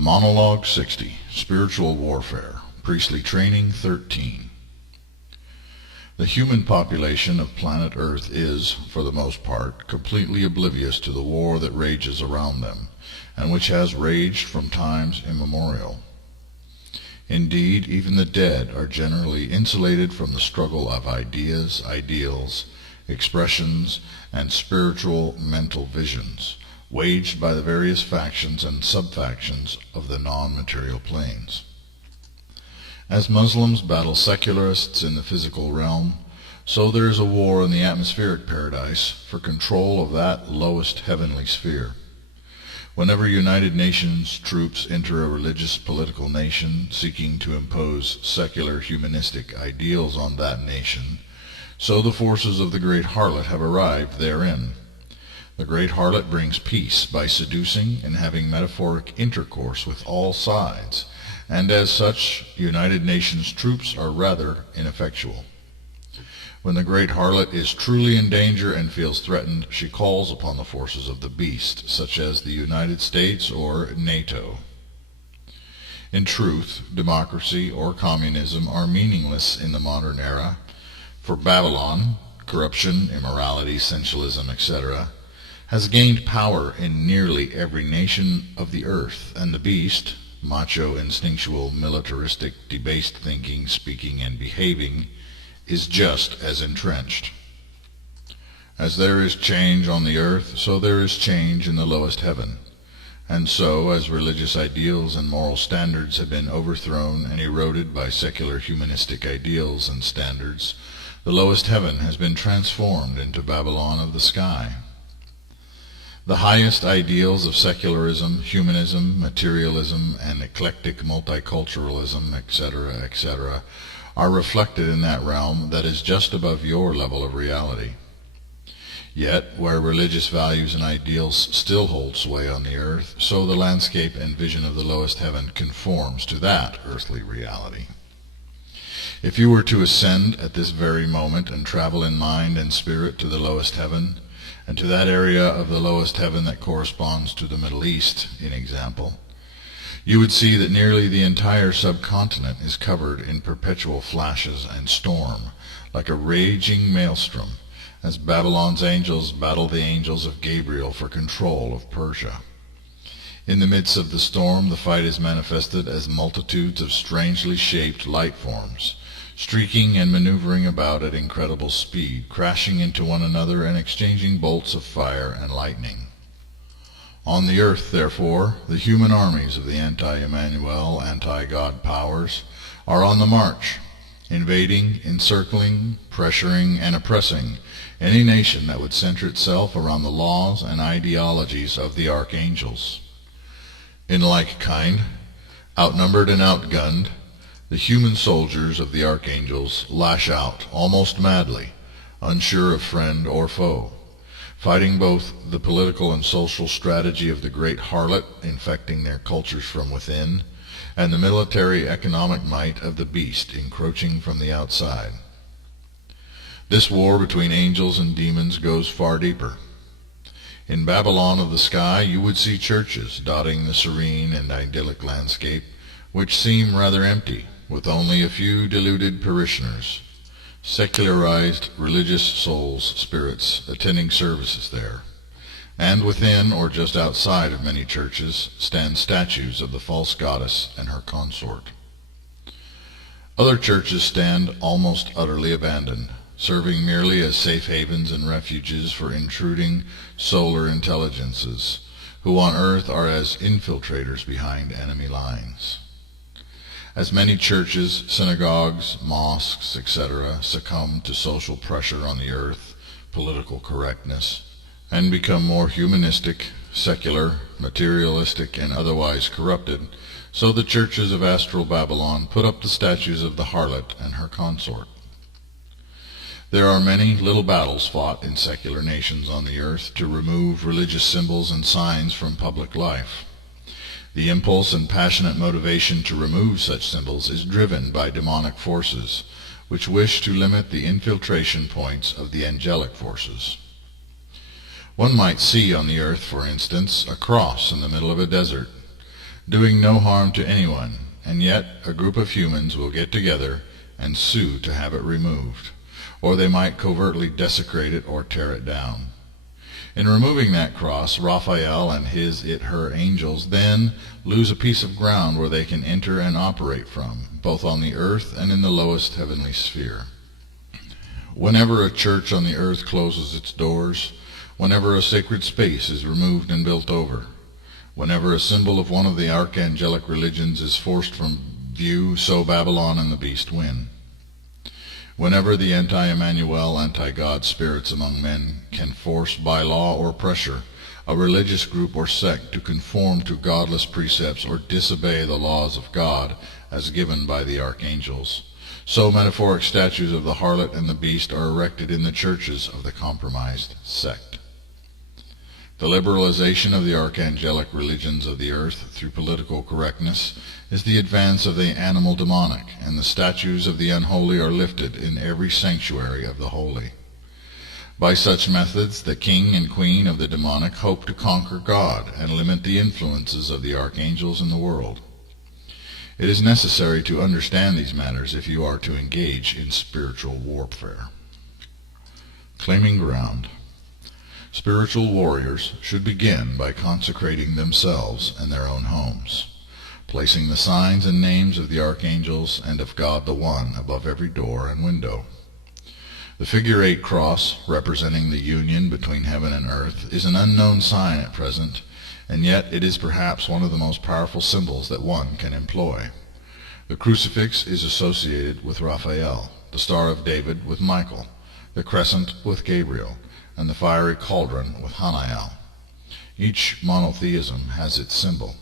Monologue 60, Spiritual Warfare, Priestly Training 13. The human population of planet Earth is, for the most part, completely oblivious to the war that rages around them, and which has raged from times immemorial. Indeed, even the dead are generally insulated from the struggle of ideas, ideals, expressions, and spiritual mental visions, waged by the various factions and sub-factions of the non-material planes. As Muslims battle secularists in the physical realm, so there is a war in the atmospheric paradise for control of that lowest heavenly sphere. Whenever United Nations troops enter a religious political nation seeking to impose secular humanistic ideals on that nation, so the forces of the great harlot have arrived therein. The great harlot brings peace by seducing and having metaphoric intercourse with all sides, and as such, United Nations troops are rather ineffectual. When the great harlot is truly in danger and feels threatened, she calls upon the forces of the beast, such as the United States or NATO. In truth, democracy or communism are meaningless in the modern era, for Babylon, corruption, immorality, sensualism, etc., has gained power in nearly every nation of the earth, and the beast, macho, instinctual, militaristic, debased thinking, speaking, and behaving, is just as entrenched. As there is change on the earth, so there is change in the lowest heaven. And so, as religious ideals and moral standards have been overthrown and eroded by secular humanistic ideals and standards, the lowest heaven has been transformed into Babylon of the sky. The highest ideals of secularism, humanism, materialism, and eclectic multiculturalism, etc., etc., are reflected in that realm that is just above your level of reality. Yet, where religious values and ideals still hold sway on the earth, so the landscape and vision of the lowest heaven conforms to that earthly reality. If you were to ascend at this very moment and travel in mind and spirit to the lowest heaven, and to that area of the lowest heaven that corresponds to the Middle East, in example, you would see that nearly the entire subcontinent is covered in perpetual flashes and storm, like a raging maelstrom, as Babylon's angels battle the angels of Gabriel for control of Persia. In the midst of the storm, the fight is manifested as multitudes of strangely shaped light forms, streaking and maneuvering about at incredible speed, crashing into one another and exchanging bolts of fire and lightning. On the earth, therefore, the human armies of the anti-Emmanuel, anti-God powers are on the march, invading, encircling, pressuring, and oppressing any nation that would center itself around the laws and ideologies of the archangels. In like kind, outnumbered and outgunned, the human soldiers of the archangels lash out, almost madly, unsure of friend or foe, fighting both the political and social strategy of the great harlot, infecting their cultures from within, and the military economic might of the beast, encroaching from the outside. This war between angels and demons goes far deeper. In Babylon of the sky you would see churches dotting the serene and idyllic landscape, which seem rather empty, with only a few deluded parishioners, secularized religious souls, spirits, attending services there. And within or just outside of many churches stand statues of the false goddess and her consort. Other churches stand almost utterly abandoned, serving merely as safe havens and refuges for intruding solar intelligences, who on earth are as infiltrators behind enemy lines. As many churches, synagogues, mosques, etc., succumb to social pressure on the earth, political correctness, and become more humanistic, secular, materialistic, and otherwise corrupted, so the churches of astral Babylon put up the statues of the harlot and her consort. There are many little battles fought in secular nations on the earth to remove religious symbols and signs from public life. The impulse and passionate motivation to remove such symbols is driven by demonic forces, which wish to limit the infiltration points of the angelic forces. One might see on the earth, for instance, a cross in the middle of a desert. doing no harm to anyone, and yet a group of humans will get together and sue to have it removed, or they might covertly desecrate it or tear it down. In removing that cross, Raphael and his/her angels then lose a piece of ground where they can enter and operate from, both on the earth and in the lowest heavenly sphere. Whenever a church on the earth closes its doors, whenever a sacred space is removed and built over, whenever a symbol of one of the archangelic religions is forced from view, so Babylon and the beast win. Whenever the anti-Emmanuel, anti-God spirits among men can force by law or pressure a religious group or sect to conform to godless precepts or disobey the laws of God as given by the archangels, so metaphoric statues of the harlot and the beast are erected in the churches of the compromised sect. The liberalization of the archangelic religions of the earth through political correctness is the advance of the animal demonic, and the statues of the unholy are lifted in every sanctuary of the holy. By such methods, the king and queen of the demonic hope to conquer God and limit the influences of the archangels in the world. It is necessary to understand these matters if you are to engage in spiritual warfare. Claiming ground. Spiritual warriors should begin by consecrating themselves and their own homes, placing the signs and names of the archangels and of God the One above every door and window. The figure 8 cross, representing the union between heaven and earth, is an unknown sign at present, and yet it is perhaps one of the most powerful symbols that one can employ. The crucifix is associated with Raphael, the Star of David with Michael, the crescent with Gabriel, and the fiery cauldron with Haniel. Each monotheism has its symbol.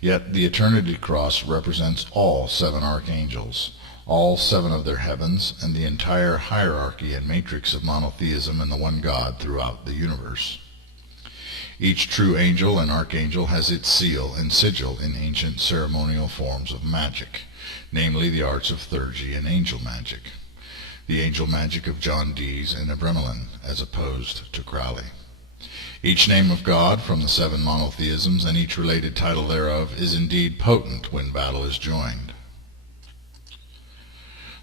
Yet the eternity cross represents all 7 archangels, all 7 of their heavens, and the entire hierarchy and matrix of monotheism in the one God throughout the universe. Each true angel and archangel has its seal and sigil in ancient ceremonial forms of magic, namely the arts of theurgy and angel magic, the angel magic of John Dees and Abramelin, as opposed to Crowley. Each name of God from the 7 monotheisms and each related title thereof is indeed potent when battle is joined.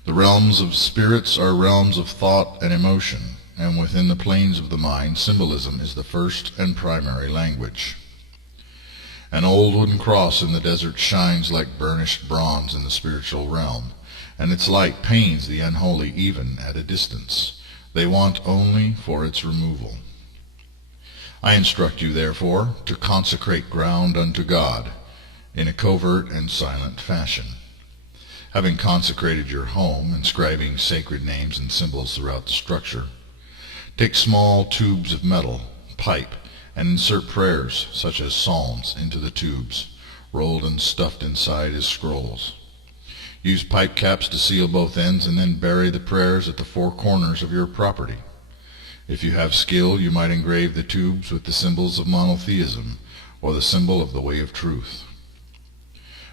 The realms of spirits are realms of thought and emotion, and within the planes of the mind, symbolism is the first and primary language. An old wooden cross in the desert shines like burnished bronze in the spiritual realm, and its light pains the unholy even at a distance. They want only for its removal. I instruct you, therefore, to consecrate ground unto God in a covert and silent fashion. Having consecrated your home, inscribing sacred names and symbols throughout the structure, take small tubes of metal, pipe, and insert prayers, such as psalms, into the tubes, rolled and stuffed inside as scrolls. Use pipe caps to seal both ends, and then bury the prayers at the 4 corners of your property. If you have skill, you might engrave the tubes with the symbols of monotheism, or the symbol of the way of truth.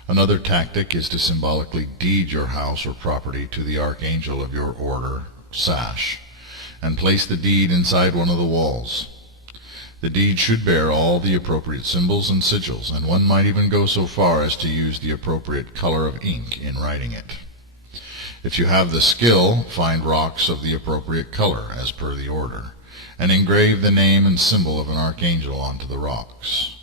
Another tactic is to symbolically deed your house or property to the archangel of your order, sash, and place the deed inside one of the walls. The deed should bear all the appropriate symbols and sigils, and one might even go so far as to use the appropriate color of ink in writing it. If you have the skill, find rocks of the appropriate color, as per the order, and engrave the name and symbol of an archangel onto the rocks.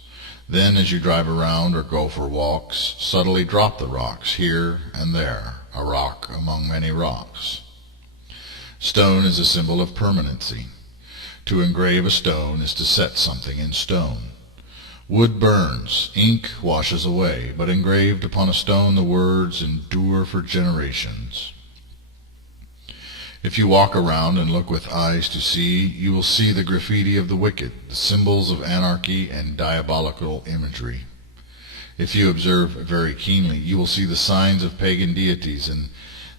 Then, as you drive around or go for walks, subtly drop the rocks here and there, a rock among many rocks. Stone is a symbol of permanency. To engrave a stone is to set something in stone. Wood burns, ink washes away, but engraved upon a stone the words endure for generations. If you walk around and look with eyes to see, you will see the graffiti of the wicked, the symbols of anarchy and diabolical imagery. If you observe very keenly, you will see the signs of pagan deities, and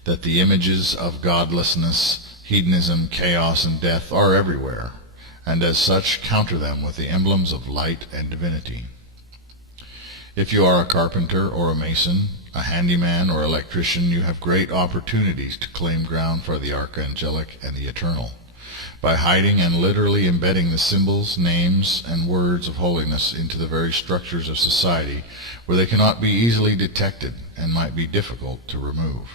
that the images of godlessness, hedonism, chaos, and death are everywhere, and as such counter them with the emblems of light and divinity. If you are a carpenter or a mason, a handyman or electrician, you have great opportunities to claim ground for the archangelic and the eternal. by hiding and literally embedding the symbols, names, and words of holiness into the very structures of society where they cannot be easily detected and might be difficult to remove.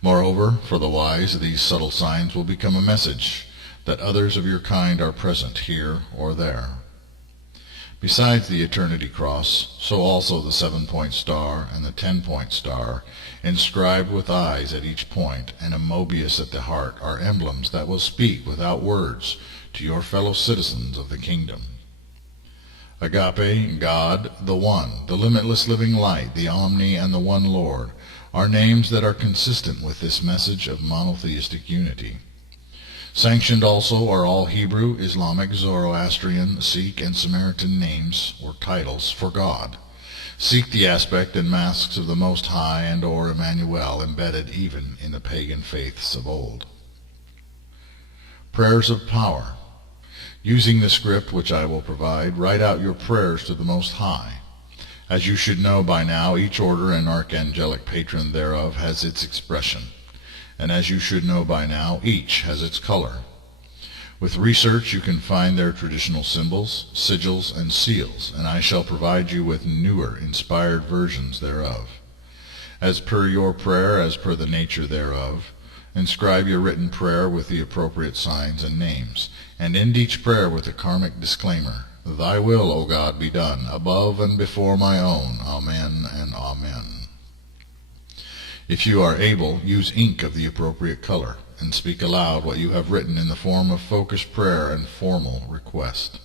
Moreover, for the wise, these subtle signs will become a message that others of your kind are present here or there. Besides the eternity cross, so also the 7-point star and the 10-point star, inscribed with eyes at each point and a Mobius at the heart, are emblems that will speak without words to your fellow citizens of the kingdom. Agape, God, the One, the limitless living light, the Omni, and the One Lord, are names that are consistent with this message of monotheistic unity. Sanctioned also are all Hebrew, Islamic, Zoroastrian, Sikh, and Samaritan names or titles for God. Seek the aspect and masks of the Most High and or Emmanuel embedded even in the pagan faiths of old. Prayers of power. Using the script which I will provide, write out your prayers to the Most High. As you should know by now, each order and archangelic patron thereof has its expression, and as you should know by now, each has its color. With research you can find their traditional symbols, sigils, and seals, and I shall provide you with newer, inspired versions thereof. As per your prayer, as per the nature thereof, inscribe your written prayer with the appropriate signs and names, and end each prayer with a karmic disclaimer, Thy will, O God, be done, above and before my own. Amen and Amen. If you are able, use ink of the appropriate color, and speak aloud what you have written in the form of focused prayer and formal request.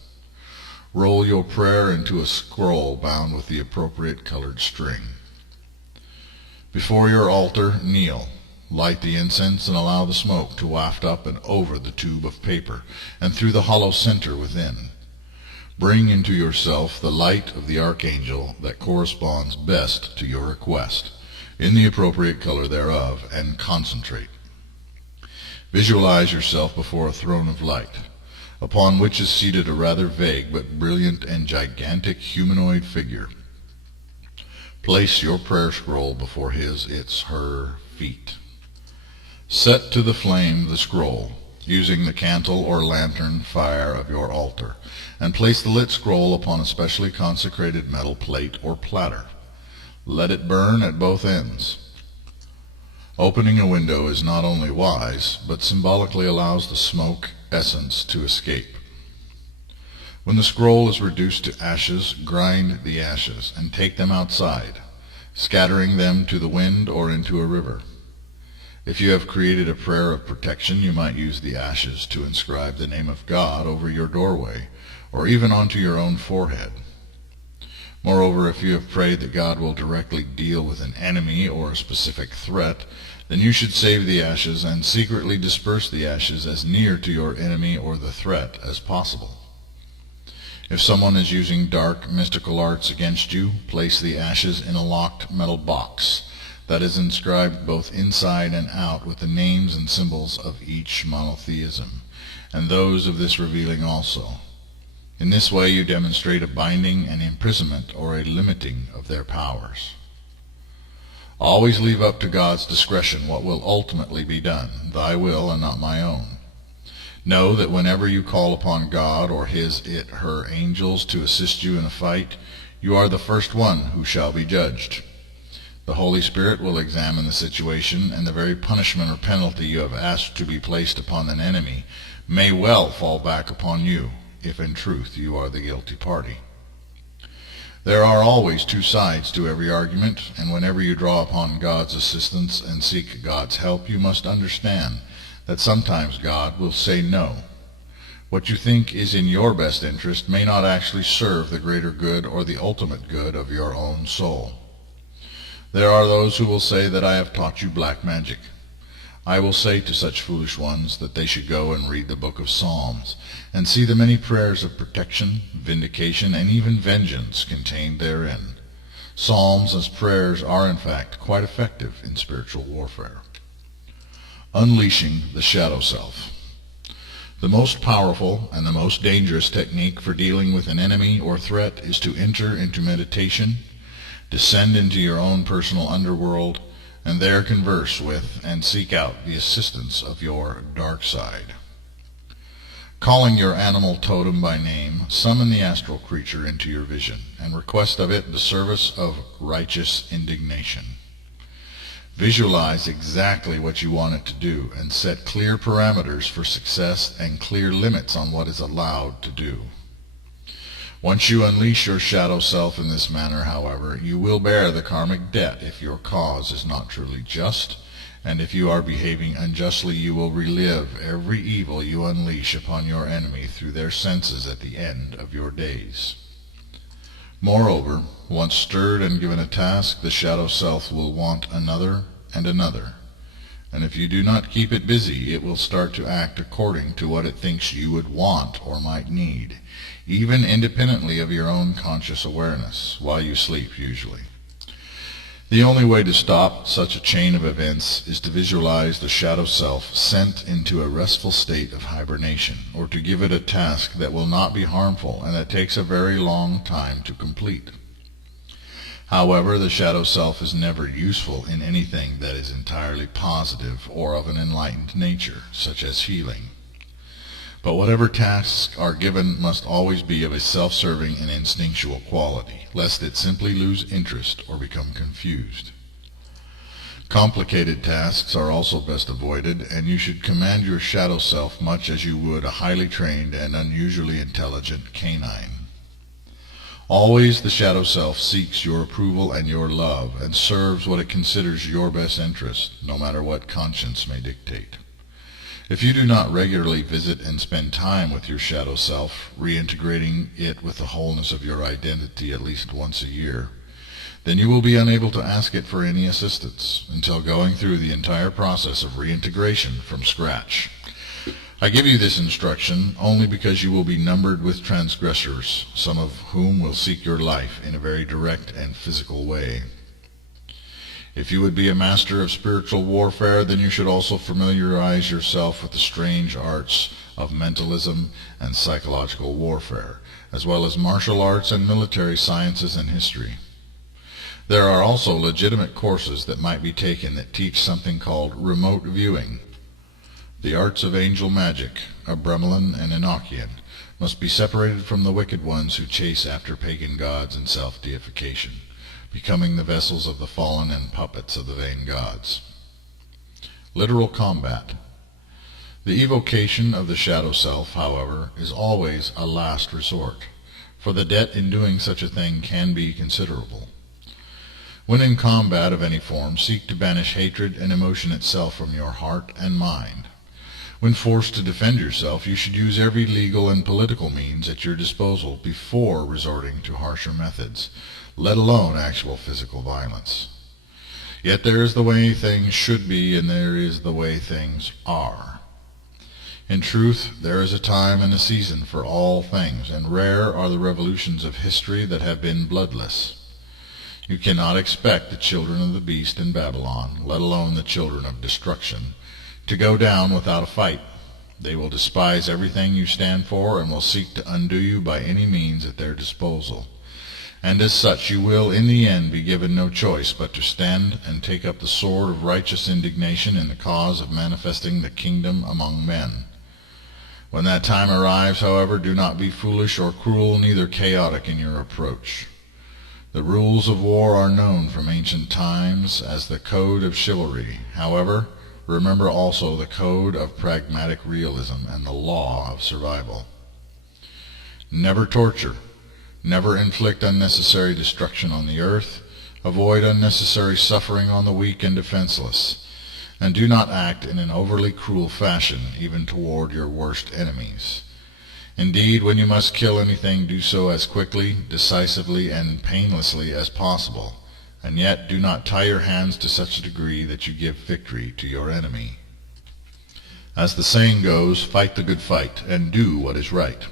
Roll your prayer into a scroll bound with the appropriate colored string. Before your altar, kneel. Light the incense and allow the smoke to waft up and over the tube of paper and through the hollow center within. Bring into yourself the light of the archangel that corresponds best to your request, in the appropriate color thereof, and concentrate. Visualize yourself before a throne of light, upon which is seated a rather vague but brilliant and gigantic humanoid figure. Place your prayer scroll before her feet. Set to the flame the scroll, using the candle or lantern fire of your altar, and place the lit scroll upon a specially consecrated metal plate or platter. Let it burn at both ends. Opening a window is not only wise, but symbolically allows the smoke essence to escape. When the scroll is reduced to ashes, grind the ashes and take them outside, scattering them to the wind or into a river. If you have created a prayer of protection, you might use the ashes to inscribe the name of God over your doorway, or even onto your own forehead. Moreover, if you have prayed that God will directly deal with an enemy or a specific threat, then you should save the ashes and secretly disperse the ashes as near to your enemy or the threat as possible. If someone is using dark, mystical arts against you, place the ashes in a locked metal box that is inscribed both inside and out with the names and symbols of each monotheism, and those of this revealing also. In this way you demonstrate a binding and imprisonment or a limiting of their powers. Always leave up to God's discretion what will ultimately be done, thy will and not my own. Know that whenever you call upon God or her angels to assist you in a fight, you are the first one who shall be judged. The Holy Spirit will examine the situation, and the very punishment or penalty you have asked to be placed upon an enemy may well fall back upon you, if in truth you are the guilty party. There are always two sides to every argument, and whenever you draw upon God's assistance and seek God's help, you must understand that sometimes God will say no. What you think is in your best interest may not actually serve the greater good or the ultimate good of your own soul. There are those who will say that I have taught you black magic. I will say to such foolish ones that they should go and read the book of Psalms, and see the many prayers of protection, vindication, and even vengeance contained therein. Psalms as prayers are in fact quite effective in spiritual warfare. Unleashing the shadow self. The most powerful and the most dangerous technique for dealing with an enemy or threat is to enter into meditation, descend into your own personal underworld, and there converse with and seek out the assistance of your dark side. Calling your animal totem by name, summon the astral creature into your vision, and request of it the service of righteous indignation. Visualize exactly what you want it to do, and set clear parameters for success and clear limits on what is allowed to do. Once you unleash your shadow self in this manner, however, you will bear the karmic debt if your cause is not truly just, and if you are behaving unjustly, you will relive every evil you unleash upon your enemy through their senses at the end of your days. Moreover, once stirred and given a task, the shadow self will want another and another, and if you do not keep it busy, it will start to act according to what it thinks you would want or might need, even independently of your own conscious awareness, while you sleep usually. The only way to stop such a chain of events is to visualize the shadow self sent into a restful state of hibernation, or to give it a task that will not be harmful and that takes a very long time to complete. However, the shadow self is never useful in anything that is entirely positive or of an enlightened nature, such as healing. But whatever tasks are given must always be of a self-serving and instinctual quality, lest it simply lose interest or become confused. Complicated tasks are also best avoided, and you should command your shadow self much as you would a highly trained and unusually intelligent canine. Always the shadow self seeks your approval and your love, and serves what it considers your best interest, no matter what conscience may dictate. If you do not regularly visit and spend time with your shadow self, reintegrating it with the wholeness of your identity at least once a year, then you will be unable to ask it for any assistance until going through the entire process of reintegration from scratch. I give you this instruction only because you will be numbered with transgressors, some of whom will seek your life in a very direct and physical way. If you would be a master of spiritual warfare, then you should also familiarize yourself with the strange arts of mentalism and psychological warfare, as well as martial arts and military sciences and history. There are also legitimate courses that might be taken that teach something called remote viewing. The arts of angel magic, of Bremelin and Enochian, must be separated from the wicked ones who chase after pagan gods and self-deification, becoming the vessels of the fallen and puppets of the vain gods. Literal combat. The evocation of the shadow self, however, is always a last resort, for the debt in doing such a thing can be considerable. When in combat of any form, seek to banish hatred and emotion itself from your heart and mind. When forced to defend yourself, you should use every legal and political means at your disposal before resorting to harsher methods, let alone actual physical violence. Yet there is the way things should be, and there is the way things are. In truth, there is a time and a season for all things, and rare are the revolutions of history that have been bloodless. You cannot expect the children of the beast in Babylon, let alone the children of destruction, to go down without a fight. They will despise everything you stand for, and will seek to undo you by any means at their disposal. And as such you will in the end be given no choice but to stand and take up the sword of righteous indignation in the cause of manifesting the kingdom among men. When that time arrives, however, do not be foolish or cruel, neither chaotic in your approach. The rules of war are known from ancient times as the code of chivalry. However, remember also the code of pragmatic realism and the law of survival. Never torture. Never inflict unnecessary destruction on the earth. Avoid unnecessary suffering on the weak and defenseless. And do not act in an overly cruel fashion, even toward your worst enemies. Indeed, when you must kill anything, do so as quickly, decisively, and painlessly as possible. And yet do not tie your hands to such a degree that you give victory to your enemy. As the saying goes, fight the good fight, and do what is right.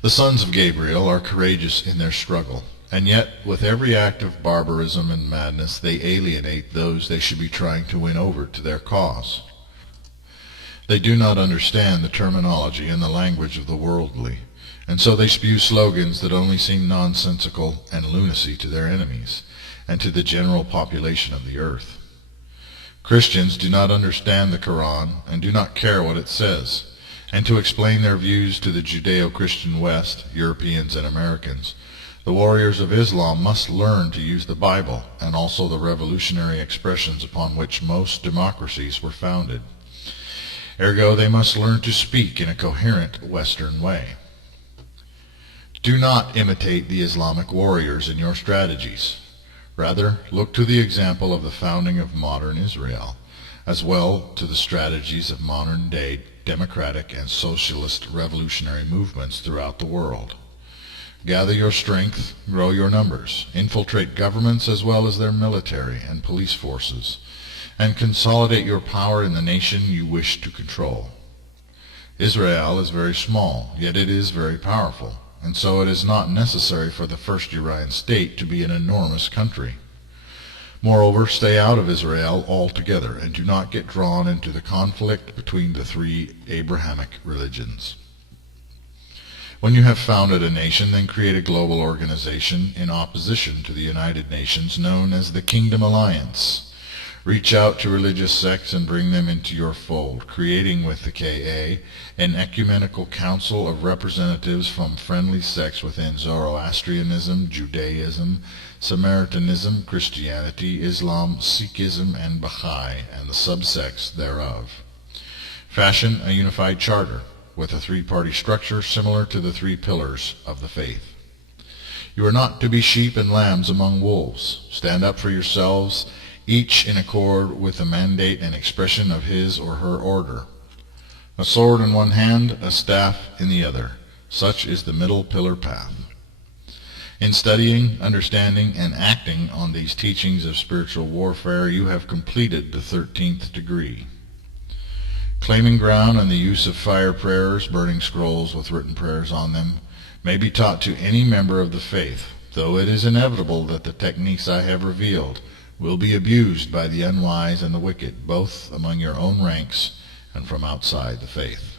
The sons of Gabriel are courageous in their struggle, and yet with every act of barbarism and madness they alienate those they should be trying to win over to their cause. They do not understand the terminology and the language of the worldly, and so they spew slogans that only seem nonsensical and lunacy to their enemies, and to the general population of the earth. Christians do not understand the Quran, and do not care what it says, and to explain their views to the Judeo-Christian West, Europeans and Americans. The warriors of Islam must learn to use the Bible and also the revolutionary expressions upon which most democracies were founded. Ergo, they must learn to speak in a coherent Western way. Do not imitate the Islamic warriors in your strategies. Rather, look to the example of the founding of modern Israel, as well to the strategies of modern-day democratic and socialist revolutionary movements throughout the world. Gather your strength, grow your numbers, infiltrate governments as well as their military and police forces, and consolidate your power in the nation you wish to control. Israel is very small, yet it is very powerful, and so it is not necessary for the first Urian state to be an enormous country. Moreover, stay out of Israel altogether, and do not get drawn into the conflict between the three Abrahamic religions. When you have founded a nation, then create a global organization in opposition to the United Nations known as the Kingdom Alliance. Reach out to religious sects and bring them into your fold, creating with the KA an ecumenical council of representatives from friendly sects within Zoroastrianism, Judaism, Samaritanism, Christianity, Islam, Sikhism, and Baha'i, and the subsects thereof. Fashion a unified charter with a three-party structure similar to the three pillars of the faith. You are not to be sheep and lambs among wolves. Stand up for yourselves, each in accord with the mandate and expression of his or her order. A sword in one hand, a staff in the other. Such is the middle pillar path. In studying, understanding, and acting on these teachings of spiritual warfare, you have completed the 13th degree. Claiming ground and the use of fire prayers, burning scrolls with written prayers on them, may be taught to any member of the faith, though it is inevitable that the techniques I have revealed will be abused by the unwise and the wicked, both among your own ranks and from outside the faith.